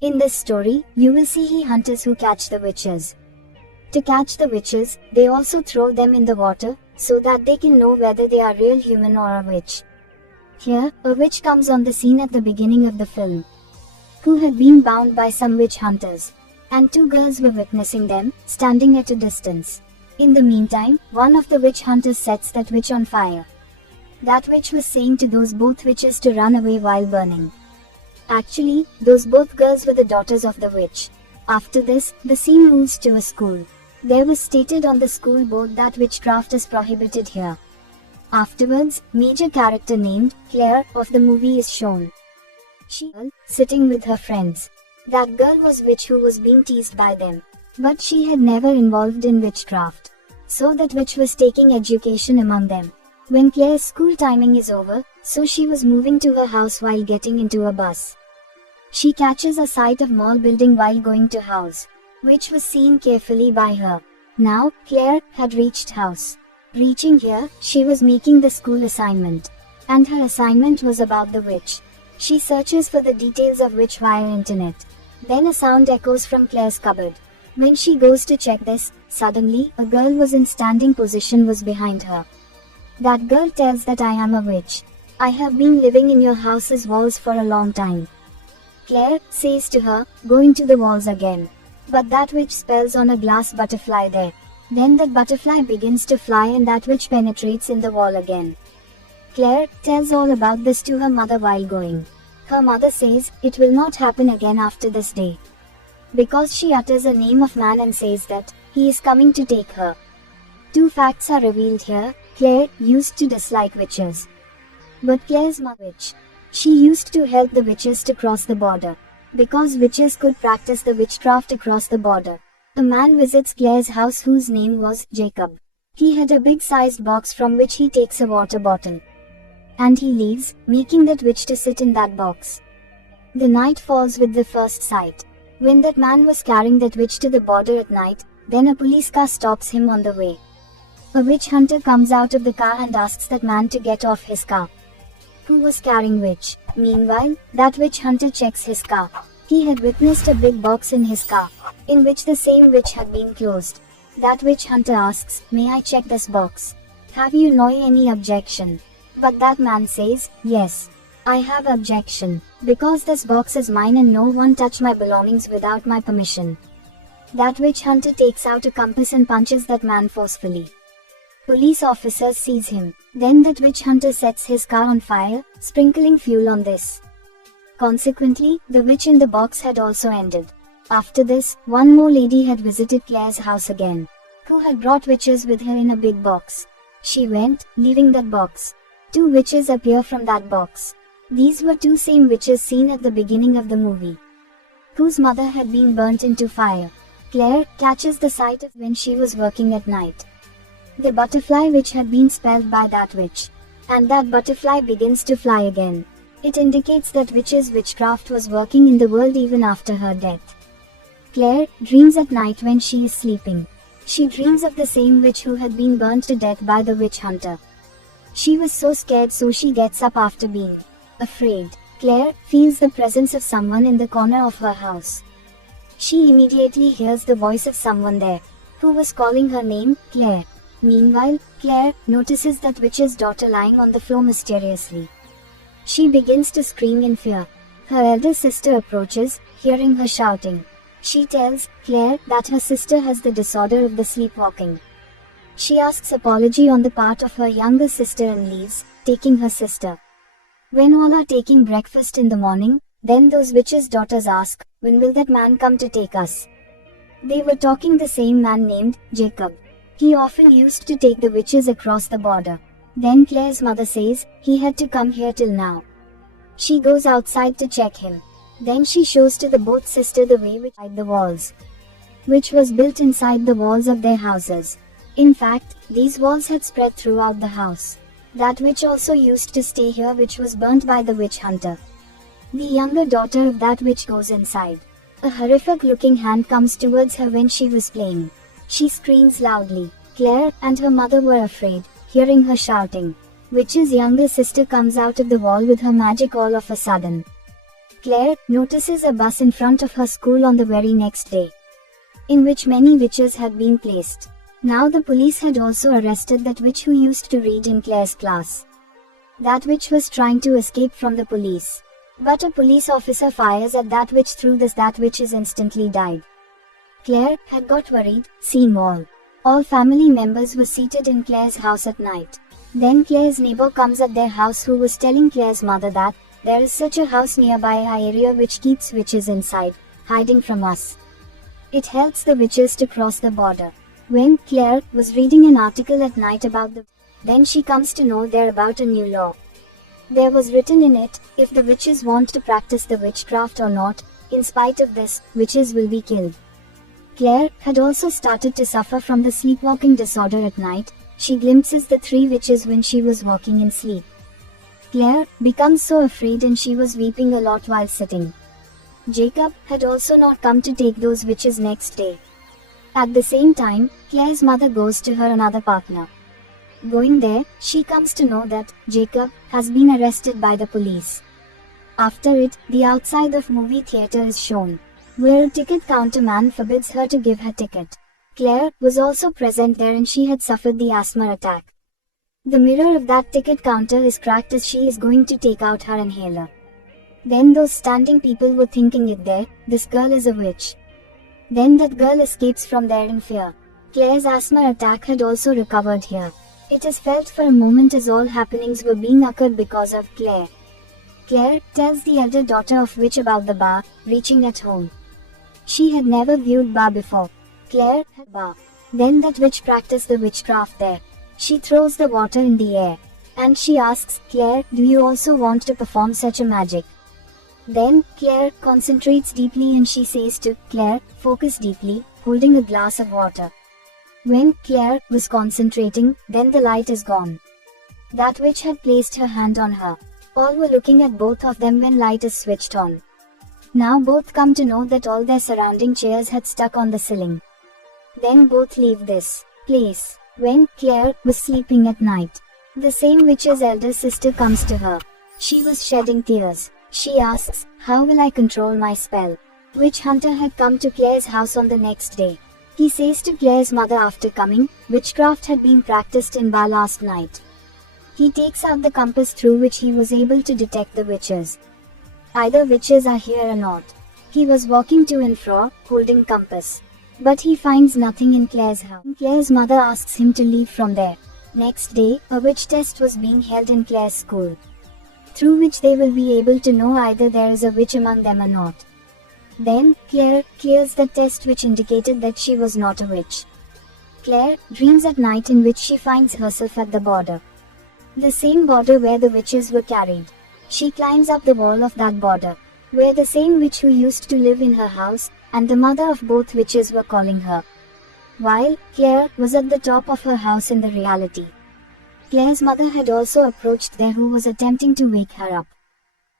In this story, you will see hunters who catch the witches. To catch the witches, they also throw them in the water, so that they can know whether they are real human or a witch. Here, a witch comes on the scene at the beginning of the film, who had been bound by some witch hunters, and two girls were witnessing them, standing at a distance. In the meantime, one of the witch hunters sets that witch on fire. That witch was saying to those both witches to run away while burning. Actually, those both girls were the daughters of the witch. After this, the scene moves to a school. There was stated on the school board that witchcraft is prohibited here. Afterwards, major character named Claire of the movie is shown. She was sitting with her friends. That girl was witch who was being teased by them. But she had never involved in witchcraft. So that witch was taking education among them. When Claire's school timing is over, so she was moving to her house while getting into a bus. She catches a sight of mall building while going to house, which was seen carefully by her. Now, Claire had reached house. Reaching here, she was making the school assignment. And her assignment was about the witch. She searches for the details of witch via internet. Then a sound echoes from Claire's cupboard. When she goes to check this, suddenly, a girl was in standing position was behind her. That girl tells that I am a witch. I have been living in your house's walls for a long time. Claire says to her, go into the walls again. But that witch spells on a glass butterfly there. Then that butterfly begins to fly and that witch penetrates in the wall again. Claire tells all about this to her mother while going. Her mother says, it will not happen again after this day. Because she utters a name of man and says that, he is coming to take her. Two facts are revealed here. Claire used to dislike witches. But Claire's mother witch. She used to help the witches to cross the border. Because witches could practice the witchcraft across the border. A man visits Claire's house whose name was Jacob. He had a big sized box from which he takes a water bottle. And he leaves, making that witch to sit in that box. The night falls with the first sight. When that man was carrying that witch to the border at night, then a police car stops him on the way. A witch hunter comes out of the car and asks that man to get off his car, who was carrying witch. Meanwhile, that witch hunter checks his car. He had witnessed a big box in his car, in which the same witch had been closed. That witch hunter asks, may I check this box? Have you no any objection? But that man says, yes, I have objection, because this box is mine and no one touch my belongings without my permission. That witch hunter takes out a compass and punches that man forcefully. Police officer sees him. Then that witch hunter sets his car on fire, sprinkling fuel on this. Consequently, the witch in the box had also ended. After this, one more lady had visited Claire's house again, who had brought witches with her in a big box. She went, leaving that box. Two witches appear from that box. These were two same witches seen at the beginning of the movie, whose mother had been burnt into fire. Claire catches the sight of when she was working at night. The butterfly which had been spelled by that witch. And that butterfly begins to fly again. It indicates that witch's witchcraft was working in the world even after her death. Claire dreams at night when she is sleeping. She dreams of the same witch who had been burnt to death by the witch hunter. She was so scared, so she gets up after being afraid. Claire feels the presence of someone in the corner of her house. She immediately hears the voice of someone there, who was calling her name, Claire. Meanwhile, Claire notices that witch's daughter lying on the floor mysteriously. She begins to scream in fear. Her elder sister approaches, hearing her shouting. She tells Claire that her sister has the disorder of the sleepwalking. She asks apology on the part of her younger sister and leaves, taking her sister. When all are taking breakfast in the morning, then those witches' daughters ask, when will that man come to take us? They were talking the same man named Jacob. He often used to take the witches across the border. Then Claire's mother says, he had to come here till now. She goes outside to check him. Then she shows to the both sisters the way which hide the walls, which was built inside the walls of their houses. In fact, these walls had spread throughout the house. That witch also used to stay here, which was burnt by the witch hunter. The younger daughter of that witch goes inside. A horrific looking hand comes towards her when she was playing. She screams loudly. Claire and her mother were afraid, hearing her shouting. Witch's younger sister comes out of the wall with her magic all of a sudden. Claire notices a bus in front of her school on the very next day, in which many witches had been placed. Now the police had also arrested that witch who used to read in Claire's class. That witch was trying to escape from the police. But a police officer fires at that witch. Through this, that witch is instantly died. Claire had got worried. Scene all family members were seated in Claire's house at night. Then Claire's neighbor comes at their house, who was telling Claire's mother that there is such a house nearby our area which keeps witches inside, hiding from us. It helps the witches to cross the border. When Claire was reading an article at night about then she comes to know there about a new law. There was written in it, if the witches want to practice the witchcraft or not, in spite of this, witches will be killed. Claire had also started to suffer from the sleepwalking disorder at night. She glimpses the 3 witches when she was walking in sleep. Claire becomes so afraid and she was weeping a lot while sitting. Jacob had also not come to take those witches next day. At the same time, Claire's mother goes to her another partner. Going there, she comes to know that Jacob has been arrested by the police. After it, the outside of movie theater is shown, where a ticket counter man forbids her to give her ticket. Claire was also present there and she had suffered the asthma attack. The mirror of that ticket counter is cracked as she is going to take out her inhaler. Then those standing people were thinking it there, this girl is a witch. Then that girl escapes from there in fear. Claire's asthma attack had also recovered here. It is felt for a moment as all happenings were being occurred because of Claire. Claire tells the elder daughter of witch about the bar, reaching at home. She had never viewed bar before. Claire had bar. Then that witch practiced the witchcraft there. She throws the water in the air. And she asks, Claire, do you also want to perform such a magic? Then, Claire concentrates deeply and she says to Claire, focus deeply, holding a glass of water. When Claire was concentrating, then the light is gone. That witch had placed her hand on her. All were looking at both of them when light is switched on. Now both come to know that all their surrounding chairs had stuck on the ceiling. Then both leave this place. When Claire was sleeping at night, the same witch's elder sister comes to her. She was shedding tears. She asks, how will I control my spell? Witch hunter had come to Claire's house on the next day. He says to Claire's mother after coming, witchcraft had been practiced in bar last night. He takes out the compass through which he was able to detect the witches. Either witches are here or not. He was walking to and fro, holding compass. But he finds nothing in Claire's house. Claire's mother asks him to leave from there. Next day, a witch test was being held in Claire's school, through which they will be able to know either there is a witch among them or not. Then, Claire clears the test which indicated that she was not a witch. Claire dreams at night in which she finds herself at the border. The same border where the witches were carried. She climbs up the wall of that border, where the same witch who used to live in her house, and the mother of both witches were calling her. While Claire was at the top of her house in the reality. Claire's mother had also approached there, who was attempting to wake her up.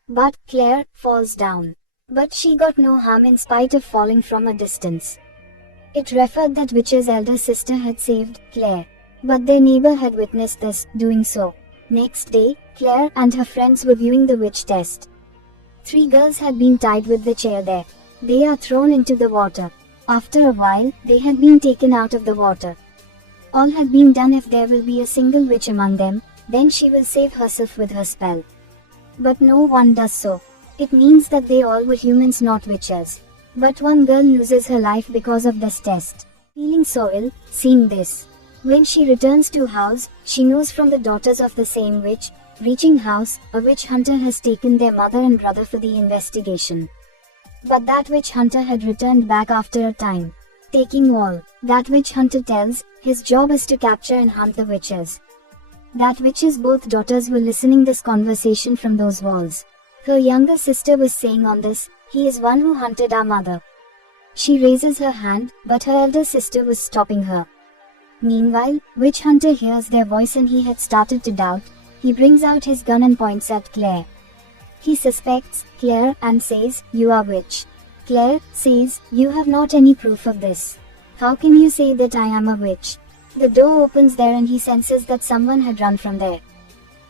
But Claire falls down. But she got no harm in spite of falling from a distance. It referred that witch's elder sister had saved Claire. But their neighbor had witnessed this, doing so. Next day, Claire and her friends were viewing the witch test. 3 girls had been tied with the chair there. They are thrown into the water. After a while, they had been taken out of the water. All had been done. If there will be a single witch among them, then she will save herself with her spell. But no one does so. It means that they all were humans, not witches. But one girl loses her life because of this test. Feeling so ill, seeing this. When she returns to house, she knows from the daughters of the same witch. Reaching house, a witch hunter has taken their mother and brother for the investigation. But that witch hunter had returned back after a time. Taking all, that witch hunter tells, his job is to capture and hunt the witches. That witch's both daughters were listening this conversation from those walls. Her younger sister was saying on this, he is one who hunted our mother. She raises her hand, but her elder sister was stopping her. Meanwhile, witch hunter hears their voice and he had started to doubt. He brings out his gun and points at Claire. He suspects Claire and says, you are witch. Claire says, you have not any proof of this. How can you say that I am a witch? The door opens there and he senses that someone had run from there.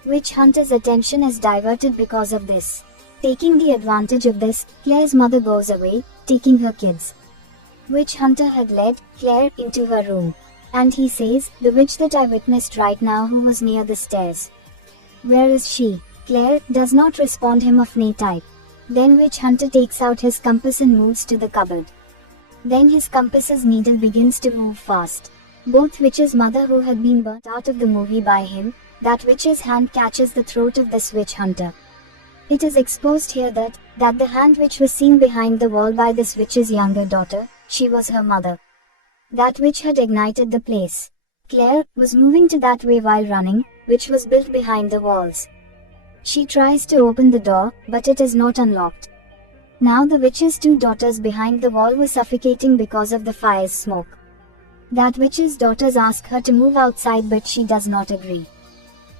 Witch hunter's attention is diverted because of this. Taking the advantage of this, Claire's mother goes away, taking her kids. Witch hunter had led Claire into her room. And he says, "The witch that I witnessed right now who was near the stairs. Where is she?" Claire does not respond him of nay type. Then witch hunter takes out his compass and moves to the cupboard. Then his compass's needle begins to move fast. Both witch's mother who had been burnt out of the movie by him, that witch's hand catches the throat of this witch hunter. It is exposed here that the hand which was seen behind the wall by this witch's younger daughter, she was her mother. That witch had ignited the place. Claire was moving to that way while running, which was built behind the walls. She tries to open the door, but it is not unlocked. Now the witch's two daughters behind the wall were suffocating because of the fire's smoke. That witch's daughters ask her to move outside, but she does not agree.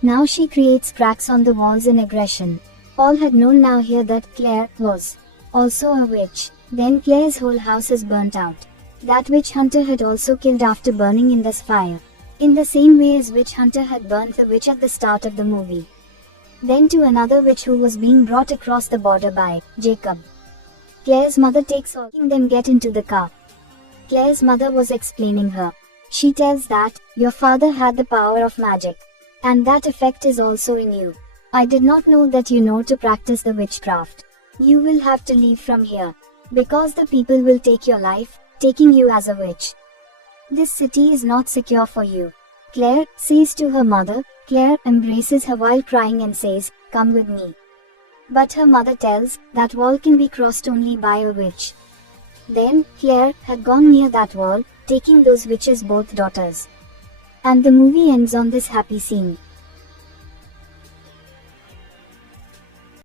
Now she creates cracks on the walls in aggression. All had known now here that Claire was also a witch. Then Claire's whole house is burnt out. That witch hunter had also killed after burning in this fire. In the same way as witch hunter had burnt the witch at the start of the movie. Then to another witch who was being brought across the border by Jacob. Claire's mother takes all, making them get into the car. Claire's mother was explaining her. She tells that, "Your father had the power of magic. And that effect is also in you. I did not know that you know to practice the witchcraft. You will have to leave from here. Because the people will take your life, taking you as a witch. This city is not secure for you." Claire says to her mother. Claire embraces her while crying and says, "Come with me." But her mother tells that wall can be crossed only by a witch. Then Claire had gone near that wall, taking those witches both daughters. And the movie ends on this happy scene.